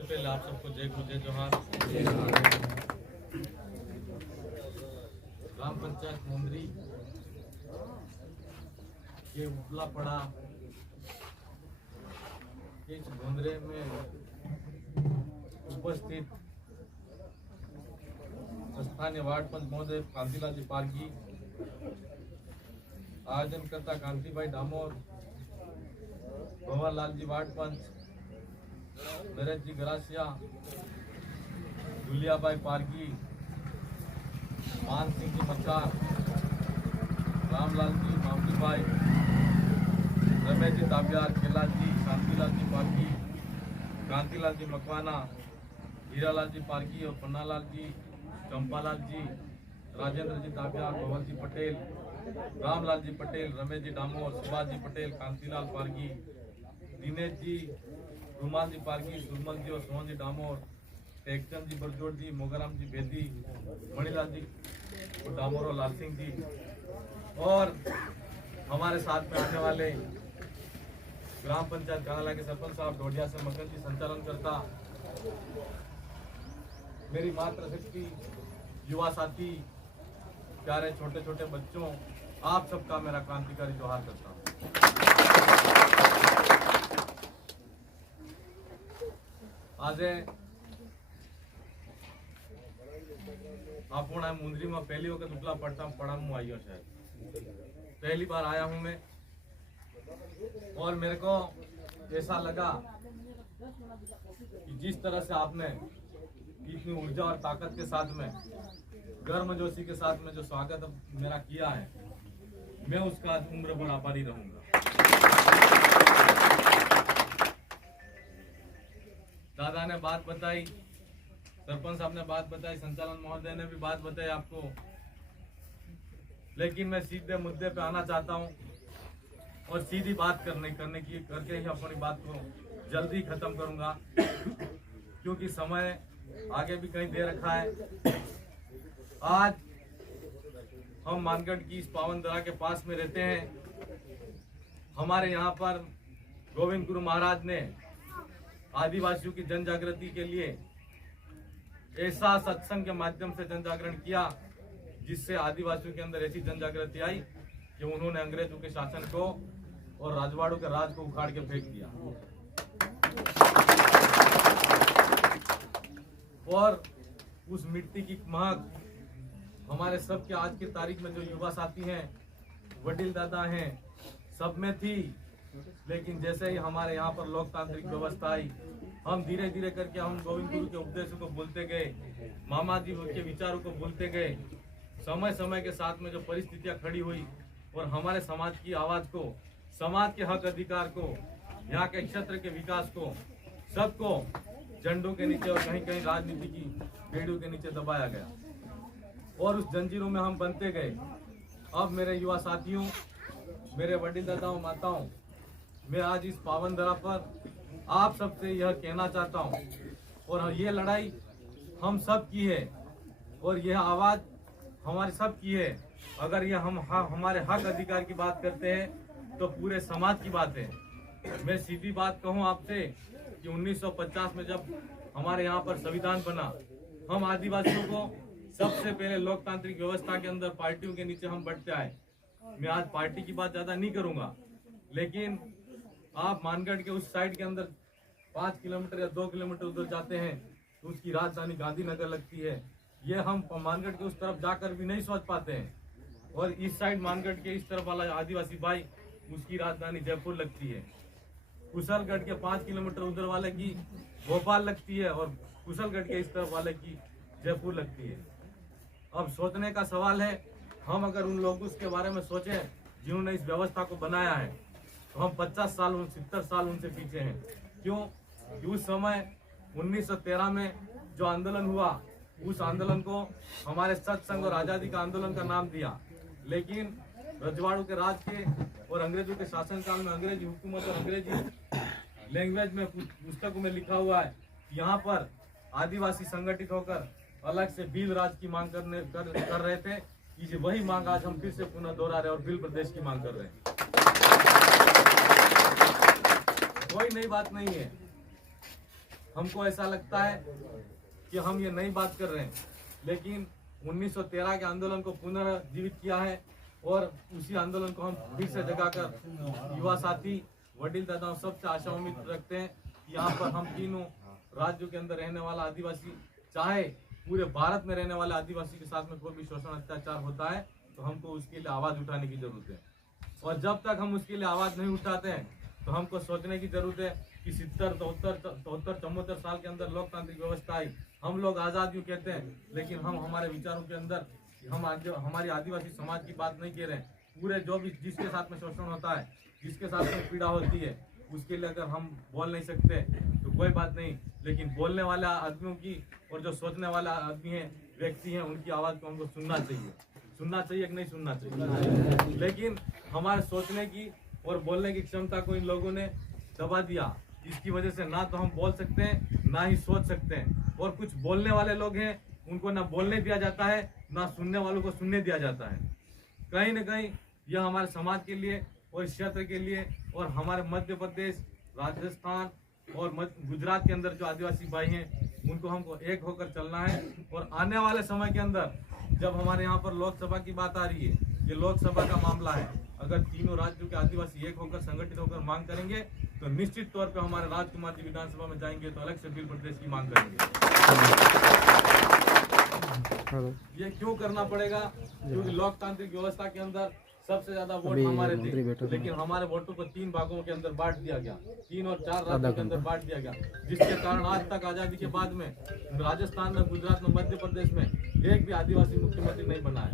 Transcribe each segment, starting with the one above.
पहले आप सबको जय गुरु जय जोहार। ग्राम पंचायत मुंद्री के उपला पड़ा इस धुंधरे में उपस्थित स्थानीय वार्ड पंच महोदय कांतिलाल जी पारगी, आयोजनकर्ता कांति भाई डामोर, भंवर लाल जी वार्ड पंच, नरेश जी गरासिया, दुलिया भाई पारगी, मान सिंह जी मचार, रामलाल जी मामली भाई, रमेश जी दाबियार, कैलाश जी, शांतिलाल जी पारगी, कांतिलाल जी मकवाना, हीरालाल जी पारगी और पन्नालाल जी, चंपालाल जी, राजेंद्र जी दाबियार, भंवर जी पटेल, रामलाल जी पटेल, रमेश जी डामोर, सुभाष जी पटेल, कांतिलाल पारगी, दिनेश जी, रुमाल जी पारगी, सुरमल जी और सोहन जी डामोर, टेकचंद जी बरजोड़ जी, मोगराम जी बेदी, मणिलाल जी डामोर और लाल सिंह जी, और हमारे साथ में आने वाले ग्राम पंचायत कानाला के सरपंच साहब डोडिया से मक्कन जी, संचालन करता मेरी मातृशक्ति, युवा साथी, प्यारे छोटे छोटे बच्चों, आप सबका मेरा क्रांतिकारी जोहार करता हूँ। आज आप मुंद्री में पहली वक्त उपला पड़ा हूँ, आइयो शायद पहली बार आया हूँ मैं, और मेरे को ऐसा लगा कि जिस तरह से आपने इतनी ऊर्जा और ताकत के साथ में, गर्मजोशी के साथ में जो स्वागत मेरा किया है, मैं उसका आज उम्र भर आभारी रहूंगा। दादा ने बात बताई, सरपंच साहब ने बात बताई, संचालन महोदय ने भी बात बताई आपको, लेकिन मैं सीधे मुद्दे पे आना चाहता हूं और सीधी बात करके ही अपनी बात को जल्दी खत्म करूंगा, क्योंकि समय आगे भी कहीं दे रखा है। आज हम मानगढ़ की इस पावन दरा के पास में रहते हैं। हमारे यहाँ पर गोविंद गुरु महाराज ने आदिवासियों की जन जागृति के लिए ऐसा सत्संग के माध्यम से जन जागरण किया, जिससे आदिवासियों के अंदर ऐसी जन जागृति आई कि उन्होंने अंग्रेजों के शासन को और राजवाड़ों के राज को उखाड़ के फेंक दिया। और उस मिट्टी की महक हमारे सब के आज की तारीख में जो युवा साथी हैं, वडील दादा हैं, सब में थी। लेकिन जैसे ही हमारे यहाँ पर लोकतांत्रिक व्यवस्था आई, हम धीरे धीरे करके हम गोविंद गुरु के उपदेशों को भूलते गए, मामा जी के विचारों को भूलते गए। समय समय के साथ में जो परिस्थितियां खड़ी हुई और हमारे समाज की आवाज को, समाज के हक अधिकार को, यहाँ के क्षेत्र के विकास को, सबको झंडों के नीचे और कहीं कहीं राजनीति की बेड़ियों के नीचे दबाया गया और उस जंजीरों में हम बनते गए। अब मेरे युवा साथियों, मेरे वडील दादाओं, माताओं, मैं आज इस पावन दरा पर आप सबसे यह कहना चाहता हूँ, और ये लड़ाई हम सब की है और यह आवाज हमारे सब की है। अगर ये हम हमारे हक अधिकार की बात करते हैं तो पूरे समाज की बात है। मैं सीधी बात कहूँ आपसे कि 1950 में जब हमारे यहाँ पर संविधान बना, हम आदिवासियों को सबसे पहले लोकतांत्रिक व्यवस्था के अंदर पार्टियों के नीचे हम बढ़ते आए। मैं आज पार्टी की बात ज्यादा नहीं करूंगा, लेकिन आप मानगढ़ के उस साइड के अंदर 5 किलोमीटर या 2 किलोमीटर उधर जाते हैं तो उसकी राजधानी गांधीनगर लगती है। ये हम मानगढ़ के उस तरफ जाकर भी नहीं सोच पाते हैं। और इस साइड मानगढ़ के इस तरफ वाला आदिवासी भाई, उसकी राजधानी जयपुर लगती है। कुशलगढ़ के 5 किलोमीटर उधर वाले की भोपाल लगती है और कुशलगढ़ के इस तरफ वाले की जयपुर लगती है। अब सोचने का सवाल है, हम अगर उन लोगों के बारे में सोचें जिन्होंने इस व्यवस्था को बनाया है, तो हम 50 साल 70 साल उनसे पीछे हैं। क्यों? उस समय 1913 में जो आंदोलन हुआ, उस आंदोलन को हमारे सत्संग और आजादी का आंदोलन का नाम दिया, लेकिन रजवाड़ों के राज के और अंग्रेजों के शासन काल में अंग्रेजी हुकूमत और अंग्रेजी लैंग्वेज में पुस्तकों में लिखा हुआ है, यहाँ पर आदिवासी संगठित होकर अलग से भील राज की मांग कर रहे थे। कि वही मांग आज हम फिर से पुनः दोहरा रहे और भील प्रदेश की मांग कर रहे हैं। कोई नई बात नहीं है। हमको ऐसा लगता है कि हम ये नई बात कर रहे हैं, लेकिन 1913 के आंदोलन को पुनर्जीवित किया है और उसी आंदोलन को हम फिर से जगाकर युवा साथी, वडील दादाओं सबसे आशा उम्मीद रखते हैं कि यहाँ पर हम तीनों राज्यों के अंदर रहने वाला आदिवासी, चाहे पूरे भारत में रहने वाले आदिवासी के साथ में कोई भी शोषण अत्याचार होता है तो हमको उसके लिए आवाज उठाने की जरूरत है। और जब तक हम उसके लिए आवाज नहीं उठाते हैं तो हमको सोचने की जरूरत है कि 70, 73, 74 साल के अंदर लोकतांत्रिक व्यवस्था आई, हम लोग आजाद यूँ कहते हैं, लेकिन हम हमारे विचारों के अंदर हम हमारी आदिवासी समाज की बात नहीं कह रहे हैं। पूरे जो भी जिसके साथ में शोषण होता है, जिसके साथ में पीड़ा होती है, उसके लिए अगर हम बोल नहीं सकते तो कोई बात नहीं, लेकिन बोलने वाले आदमियों की और जो सोचने वाला आदमी है, व्यक्ति हैं, उनकी आवाज़ को हमको सुनना चाहिए कि नहीं सुनना चाहिए। लेकिन हमारे सोचने की और बोलने की क्षमता को इन लोगों ने दबा दिया, इसकी वजह से ना तो हम बोल सकते हैं ना ही सोच सकते हैं। और कुछ बोलने वाले लोग हैं, उनको ना बोलने दिया जाता है ना सुनने वालों को सुनने दिया जाता है। कहीं ना कहीं यह हमारे समाज के लिए और इस क्षेत्र के लिए और हमारे मध्य प्रदेश, राजस्थान और गुजरात के अंदर जो आदिवासी भाई हैं, उनको हमको एक होकर चलना है। और आने वाले समय के अंदर जब हमारे यहाँ पर लोकसभा की बात आ रही है, ये लोकसभा का मामला है, अगर तीनों राज्यों के आदिवासी एक होकर संगठित होकर मांग करेंगे तो निश्चित तौर पे हमारे राजकुमार जी विधानसभा में जाएंगे तो अलग से बिल प्रदेश की मांग करेंगे। ये क्यों करना पड़ेगा? क्योंकि लोकतांत्रिक व्यवस्था के अंदर सबसे ज्यादा वोट हमारे थे, लेकिन हमारे वोटों को 3 भागों के अंदर बांट दिया गया, 3 और 4 राज्यों के अंदर बांट दिया गया, जिसके कारण आज तक आजादी के बाद में राजस्थान में, गुजरात में, मध्य प्रदेश में एक भी आदिवासी मुख्यमंत्री नहीं बना है।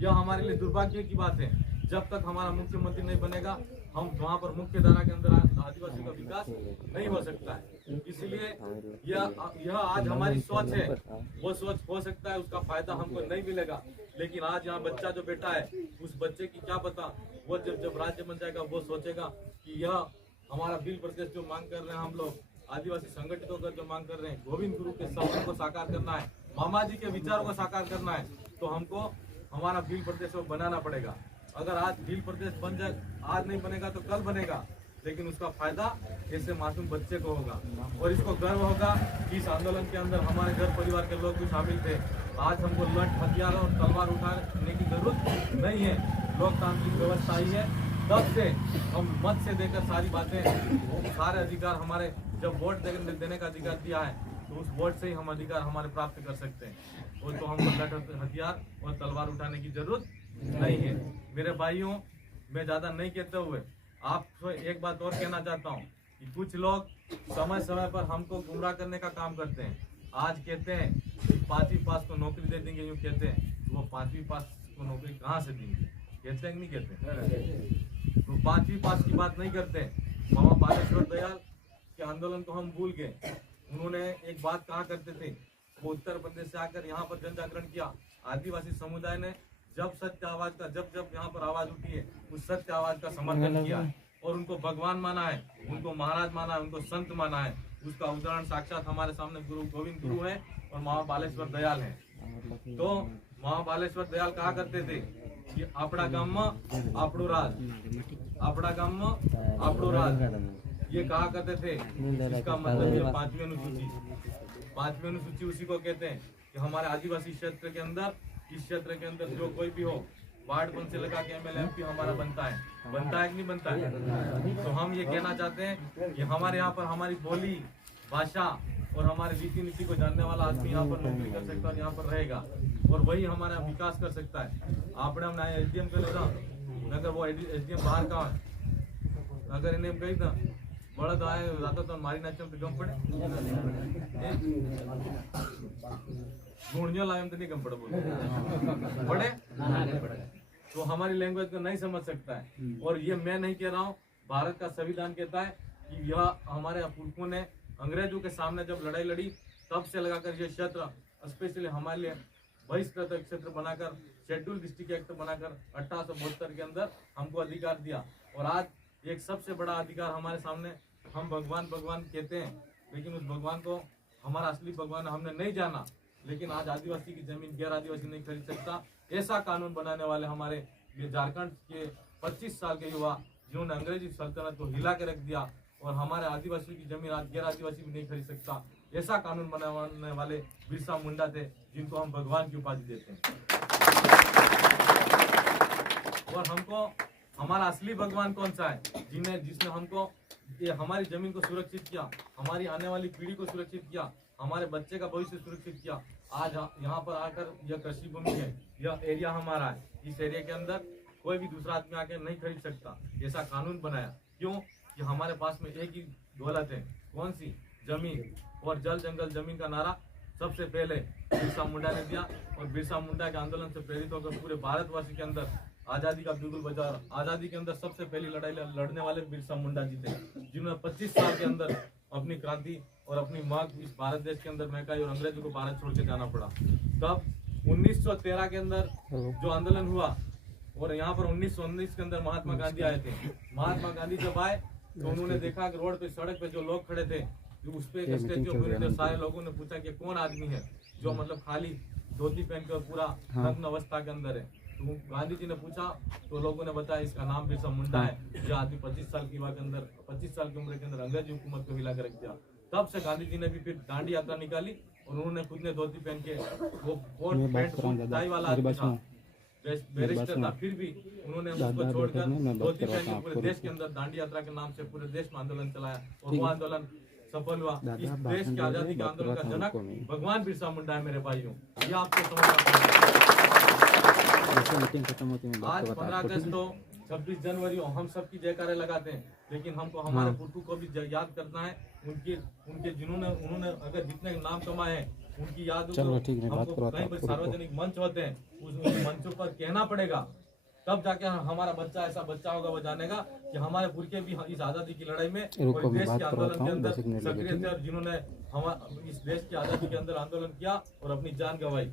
यह हमारे लिए दुर्भाग्य की बात है। जब तक हमारा मुख्यमंत्री नहीं बनेगा, हम वहाँ पर मुख्य धारा के अंदर आदिवासी का विकास नहीं हो सकता है। इसलिए यह आज हमारी सोच है, वो सोच हो सकता है उसका फायदा हमको नहीं मिलेगा, लेकिन आज यहाँ बच्चा जो बैठा है, उस बच्चे की क्या पता, वो जब राज्य बन जाएगा वो सोचेगा कि यह हमारा बिल प्रदेश जो मांग कर रहे हैं, हम लोग आदिवासी संगठित होकर जो मांग कर रहे हैं, गोविंद गुरु के सपनों को साकार करना है, मामा जी के विचारों को साकार करना है, तो हमको हमारा बिल प्रदेश को बनाना पड़ेगा। अगर आज बिल प्रदेश बन जाए, आज नहीं बनेगा तो कल बनेगा, लेकिन उसका फायदा ऐसे मासूम बच्चे को होगा। और इसको गर्व होगा कि इस आंदोलन के अंदर हमारे घर परिवार के लोग भी शामिल थे। आज हमको लठ, हथियार और तलवार उठाने की जरूरत नहीं है, लोकतांत्रिक व्यवस्था ही है। तब से हम मत से देकर सारी बातें, सारे अधिकार हमारे, जब वोट देने का अधिकार दिया है तो उस वोट से ही हम अधिकार हमारे प्राप्त कर सकते हैं। और तो हमको लठ, हथियार और तलवार उठाने की जरूरत नहीं है। मेरे भाइयों, मैं ज्यादा नहीं कहते हुए आपको एक बात और कहना चाहता हूँ कि कुछ लोग समय समय पर हमको गुमराह करने का काम करते हैं। आज कहते हैं कि 5वीं पास को नौकरी दे देंगे, यूँ कहते हैं, तो वो 5वीं पास को नौकरी कहाँ से देंगे? कहते हैं कि नहीं कहते? तो 5वीं पास की बात नहीं करते। मामा बालेश्वर दयाल के आंदोलन को हम भूल गए। उन्होंने एक बात कहा करते थे, वो उत्तर प्रदेश से आकर यहाँ पर जन जागरण किया। आदिवासी समुदाय ने जब सत्य आवाज का जब यहाँ पर आवाज उठी है, उस सत्य आवाज का समर्थन किया है और उनको भगवान माना है, उनको महाराज माना है, उनको संत माना है। उसका उदाहरण साक्षात हमारे सामने गुरु गोविंद गुरु है और मामा बालेश्वर दयाल है। तो मामा बालेश्वर दयाल कहा करते थे कि आपड़ा गाम में आपड़ो राज, आपड़ा गाम में आपड़ो राज, ये कहा करते थे। इसका मतलब ये 5वीं अनुसूची उसी को कहते हैं कि हमारे आदिवासी क्षेत्र के अंदर, इस क्षेत्र के अंदर जो कोई भी हो, वार्ड 1 से लगा के MLA MP हमारा बनता है कि नहीं बनता है? तो हम ये कहना चाहते हैं कि हमारे यहाँ पर हमारी बोली, भाषा और हमारे रीति नीति को जानने वाला आदमी यहाँ पर नौकरी कर सकता है, यहाँ पर रहेगा और वही हमारा विकास कर सकता है। आपने हम SDM कर लेता, अगर वो SDM बाहर का, अगर इन्हें कही था बड़ा तो आए जाता तो हमारी नाचम तो कम पड़े, ढूंढियों लाए तो नहीं कम पड़े, बोले पड़े तो हमारी लैंग्वेज को नहीं समझ सकता है। और ये मैं नहीं कह रहा हूँ, भारत का संविधान कहता है कि यह हमारे पुरखों ने अंग्रेजों के सामने जब लड़ाई लड़ी, तब से लगाकर ये क्षेत्र स्पेशली हमारे लिए बहिष्कृत क्षेत्र बनाकर, शेड्यूल डिस्ट्रिक्ट एक्ट बनाकर 1872 के अंदर हमको अधिकार दिया। और आज एक सबसे बड़ा अधिकार हमारे सामने, हम भगवान भगवान कहते हैं, लेकिन उस भगवान को हमारा असली भगवान हमने नहीं जाना। लेकिन आज आदिवासी की जमीन गैर आदिवासी नहीं खरीद सकता, ऐसा कानून बनाने वाले हमारे ये झारखंड के 25 साल के युवा, जिन्होंने अंग्रेजी सल्तनत को हिला के रख दिया और हमारे आदिवासियों की जमीन आज गैर आदिवासी भी नहीं खरीद सकता, ऐसा कानून बनाने वाले बिरसा मुंडा थे, जिनको हम भगवान की उपाधि देते हैं। और हमको हमारा असली भगवान कौन सा है? जिसने हमको ये हमारी जमीन को सुरक्षित किया, हमारी आने वाली पीढ़ी को सुरक्षित किया, हमारे बच्चे का भविष्य सुरक्षित किया। आज यहाँ पर आकर यह कृषि भूमि है, यह एरिया हमारा है, इस एरिया के अंदर कोई भी दूसरा आदमी आके नहीं खरीद सकता, ऐसा कानून बनाया। क्यों? कि हमारे पास में एक ही दौलत है, कौन सी? जमीन। और जल जंगल जमीन का नारा सबसे पहले बिरसा मुंडा ने दिया, और बिरसा मुंडा के आंदोलन से प्रेरित होकर पूरे भारतवासी के अंदर आजादी का बिगुल बजा। आजादी के अंदर सबसे पहली लड़ाई लड़ने वाले बिरसा मुंडा जी थे, जिन्होंने 25 साल के अंदर अपनी क्रांति और अपनी मांग इस भारत देश के अंदर महकाई, और अंग्रेजों को भारत छोड़ के जाना पड़ा। तब 1913 के अंदर जो आंदोलन हुआ, और यहाँ पर 1919 के अंदर महात्मा गांधी आए थे। महात्मा गांधी जब आए तो उन्होंने देखा कि रोड पे, सड़क पे जो लोग खड़े थे, उस पे एक स्टैच्यू ऑफ यूनिटी, सारे लोगों ने पूछा कि कौन आदमी है जो मतलब खाली धोती पहन कर पूरा नग्न अवस्था के अंदर है। तो गांधी जी ने पूछा तो लोगों ने बताया इसका नाम बिरसा मुंडा है। जो आदमी 25 साल की उम्र के अंदर अंग्रेजी हुकूमत को हिला कर रख दिया। तब से गांधी जी ने भी फिर दांडी यात्रा निकाली, और उन्होंने खुद ने धोती पहन के, वो कोट पैंट टाई वाला आदमी था, बैरिस्टर था, फिर भी उन्होंने उसको छोड़कर धोती पहन के पूरे देश के अंदर दांडी यात्रा के नाम से पूरे देश में आंदोलन चलाया, और वो आंदोलन सफल हुआ। इस देश की आजादी के आंदोलन का जनक भगवान बिरसा मुंडा है मेरे भाइयों, ये आपको समझना। आज 15 अगस्त तो 26 जनवरी हम सबकी जयकारे लगाते हैं, लेकिन हमको हमारे पुरखों को भी याद करना है। उनके उन्होंने अगर जितने नाम कमाए हैं उनकी याद हमको कहीं पर सार्वजनिक मंच होते हैं, उस मंचों पर कहना पड़ेगा, तब जाके हमारा बच्चा ऐसा बच्चा होगा, वो जानेगा कि हमारे पुरखे भी इस आजादी की लड़ाई में और देश के आंदोलन के अंदर सक्रिय थे, और जिन्होंने इस देश की आजादी के अंदर आंदोलन किया और अपनी जान गंवाई।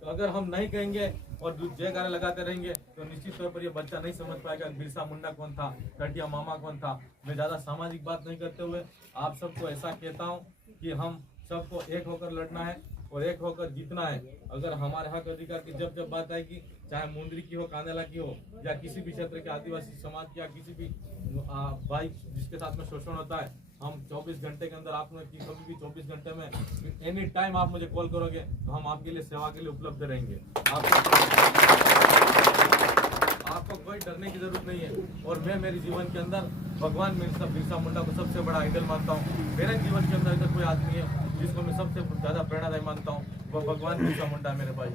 तो अगर हम नहीं कहेंगे और जयकारे लगाते रहेंगे तो निश्चित तौर पर ये बच्चा नहीं समझ पाएगा बिरसा मुंडा कौन था, टटिया मामा कौन था। मैं ज्यादा सामाजिक बात नहीं करते हुए आप सबको ऐसा कहता हूँ कि हम सबको एक होकर लड़ना है और एक होकर जीतना है। अगर हमारे हक अधिकार की जब बात आएगी, चाहे मुंद्री की हो, कांदेला की हो, या किसी भी क्षेत्र के आदिवासी समाज की, या किसी भी भाई जिसके साथ में शोषण होता है, हम 24 घंटे के अंदर आपने कभी भी 24 घंटे में एनी टाइम आप मुझे कॉल करोगे तो हम आपके लिए सेवा के लिए उपलब्ध रहेंगे। आपको कोई डरने की जरूरत नहीं है। और मैं मेरे जीवन के अंदर भगवान बिरसा मुंडा को सबसे बड़ा आइडल मानता हूँ। मेरे जीवन के अंदर अगर कोई आदमी है जिसको मैं सबसे ज्यादा प्रेरणादायी मानता हूँ, वो भगवान बिरसा मुंडा मेरे भाई।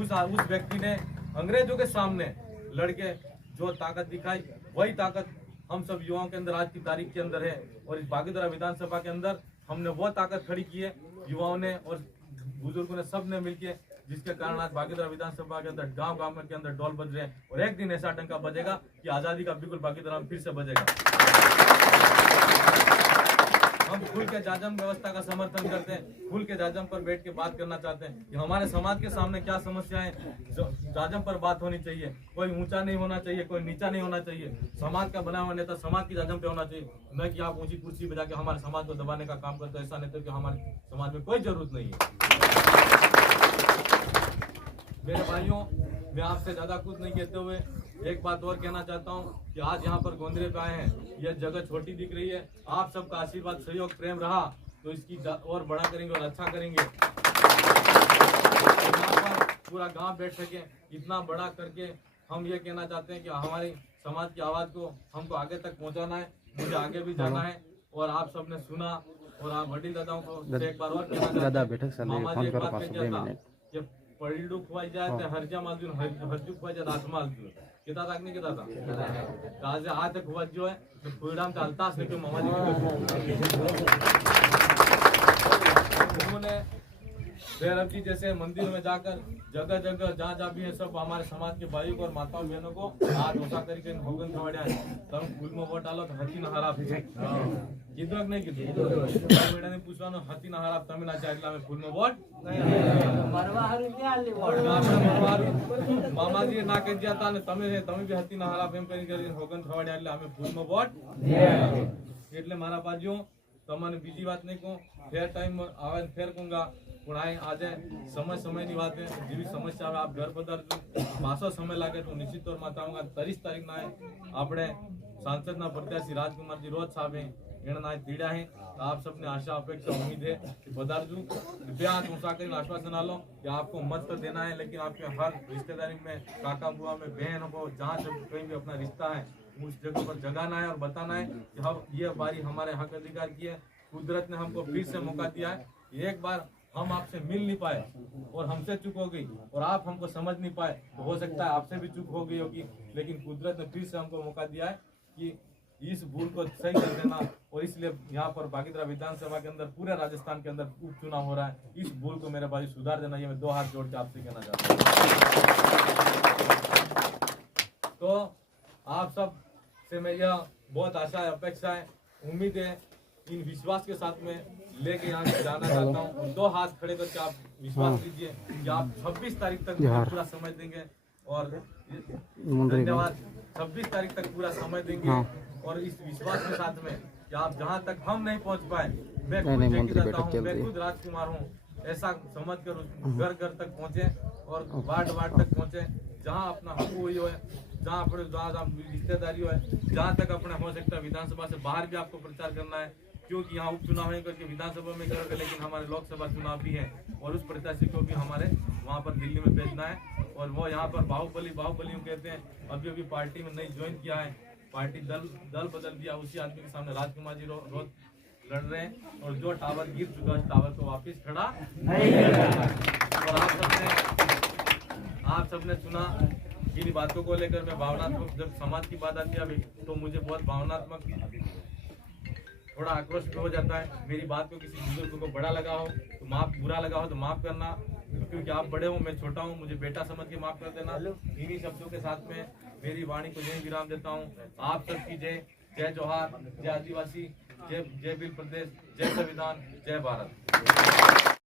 उस व्यक्ति ने अंग्रेजों के सामने लड़के जो ताकत दिखाई, वही ताकत हम सब युवाओं के अंदर आज की तारीख के अंदर है। और इस बागीधरा विधानसभा के अंदर हमने वो ताकत खड़ी की है, युवाओं ने और बुजुर्गों ने, सब ने मिलकर, जिसके कारण आज बागीधरा विधानसभा के अंदर गांव के अंदर ढोल बज रहे हैं। और एक दिन ऐसा डंका बजेगा कि आजादी का बिल्कुल बागीधरा में फिर से बजेगा। हम खुल के जाजम व्यवस्था का समर्थन करते हैं, खुल के जाजम पर बैठ के बात करना चाहते हैं कि हमारे समाज के सामने क्या समस्याएं, जाजम पर बात होनी चाहिए। कोई ऊंचा नहीं होना चाहिए, कोई नीचा नहीं होना चाहिए। समाज का बना हुआ नेता समाज की जाजम पे होना चाहिए, न कि आप ऊंची कुर्सी पे जाके हमारे समाज को दबाने का काम करते हो। ऐसा नेता कि हमारे समाज में कोई जरूरत नहीं है। मेरे भाइयों, मैं आपसे ज्यादा कुछ नहीं कहते हुए एक बात और कहना चाहता हूँ कि आज यहाँ पर गोंदरे पे आए हैं। यह जगह छोटी दिख रही है, आप सबका आशीर्वाद, सहयोग, प्रेम रहा तो इसकी और बड़ा करेंगे और अच्छा करेंगे। यहाँ पर पूरा गांव बैठ सके, इतना बड़ा करके हम ये कहना चाहते हैं कि हमारी समाज की आवाज को हमको आगे तक पहुँचाना है, मुझे आगे भी जाना है। और आप सबने सुना, और आप वडील दादाओं को एक बार और कहना चाहते हैं, मामा जी एक बात कह दिया था कि पडीडू खुवाई जाए तो हरजा मालजून, हरजू खुवाई जाए रात मालजून, कितना तक नहीं कितना था काजे हाथ खुवा जो है तो फुलडाम चलता है क्यों मामा जी उन्होंने भैरव जी जैसे मंदिर में जाकर जगह जगह जहाँ भी है सब हमारे समाज के भाइयों को और माताओं बहनों को हाथ उठा करके होगन खवाड़िया तुम फूल में वोट डालो तो हती न हराब कीधो नहीं कीधो बेटा ने पूछवा हती न हराब तमें ना चाहला में फूल में वोट मामा जी ना कह दिया था ने तमें भी हती न हराब एम करी होगन खवाड़िया એટલે અમે ફૂલ માં વોટ એટલે મારા બાજુ તમને બીજી વાત નહીં કહું ફેર ટાઈમ આવે ફેર કહુંगा પણ આજે समय ની વાત है જેવી સમસ્યા આવે આપ ઘર પધારજો પાછો સમય લાગે તો નિશ્ચિત તौर માં આऊंगा 23 તારીખ ના આપણે सांसद ना प्रत्याशी राजकुमार जी रोज साहब निर्णय तीड़ा है। आप सबने आशा अपेक्षा उम्मीद है कि बदारजू कृपया घोषणा कर आश्वासन आलो कि आपको मत तो देना है, लेकिन आपके हर रिश्तेदारी में, काका बुआ में, बहन को, जहाँ जब कहीं भी अपना रिश्ता है उस जगह पर जगाना है और बताना है कि हम ये बारी हमारे हक अधिकार की है। कुदरत ने हमको फिर से मौका दिया है। एक बार हम आपसे मिल नहीं पाए और हमसे चूक हो गई और आप हमको समझ नहीं पाए, तो हो सकता है आपसे भी चूक हो गई होगी, लेकिन कुदरत ने फिर से हमको मौका दिया है कि इस भूल को सही कर देना। और इसलिए यहाँ पर बागीदरा विधानसभा के अंदर, पूरे राजस्थान के अंदर उपचुनाव हो रहा है, इस भूल को मेरे भाई सुधार देना, ये मैं 2 हाथ जोड़ के आपसे कहना चाहता हूँ। तो आप सब से मैं यह बहुत आशा है, अपेक्षा है, उम्मीद है, इन विश्वास के साथ में लेके यहाँ से जाना चाहता हूँ। और 2 हाथ खड़े करके आप विश्वास कीजिए कि आप 26 तारीख तक पूरा समय देंगे। और धन्यवाद, 26 तारीख तक पूरा समय देंगे। और इस विश्वास के साथ में कि आप जहाँ तक हम नहीं पहुँच पाए, मैं खुद जगीदाता हूँ, मैं खुद राजकुमार हूँ, ऐसा समझ कर घर घर तक पहुँचे और वार्ड वार्ड तक पहुँचे, जहाँ अपना हक हुई हो, जहाँ अपने रिश्तेदारी है, जहाँ तक अपना हो सकता है। विधानसभा से बाहर भी आपको प्रचार करना है, क्योंकि यहाँ उपचुनाव है करके विधानसभा में करोगे, लेकिन हमारे लोकसभा चुनाव भी है और उस प्रत्याशी को भी हमारे वहाँ पर दिल्ली में भेजना है। और वो यहाँ पर बाहुबली कहते हैं, अभी पार्टी में नहीं ज्वाइन किया है, पार्टी दल बदल दिया, उसी आदमी के सामने राजकुमार जी रोज लड़ रहे हैं। और जो टावर गिर चुका है, टावर को वापस खड़ा नहीं करना। और आप सबने चुना, इन बातों को लेकर मैं भावनात्मक, जब समाज की बात आती है तो मुझे बहुत भावनात्मक थोड़ा आक्रोश भी हो जाता है। मेरी बात को किसी बुजुर्ग को बड़ा लगा हो तो माफ, बुरा लगा हो तो माफ करना, क्योंकि आप बड़े हो, मैं छोटा हूँ, मुझे बेटा समझ के माफ कर देना। इन्हीं शब्दों के साथ में मेरी वाणी को जय विराम देता हूँ। आप सबकी जय, जय जोहार, जय आदिवासी, जय भील प्रदेश, जय संविधान, जय भारत।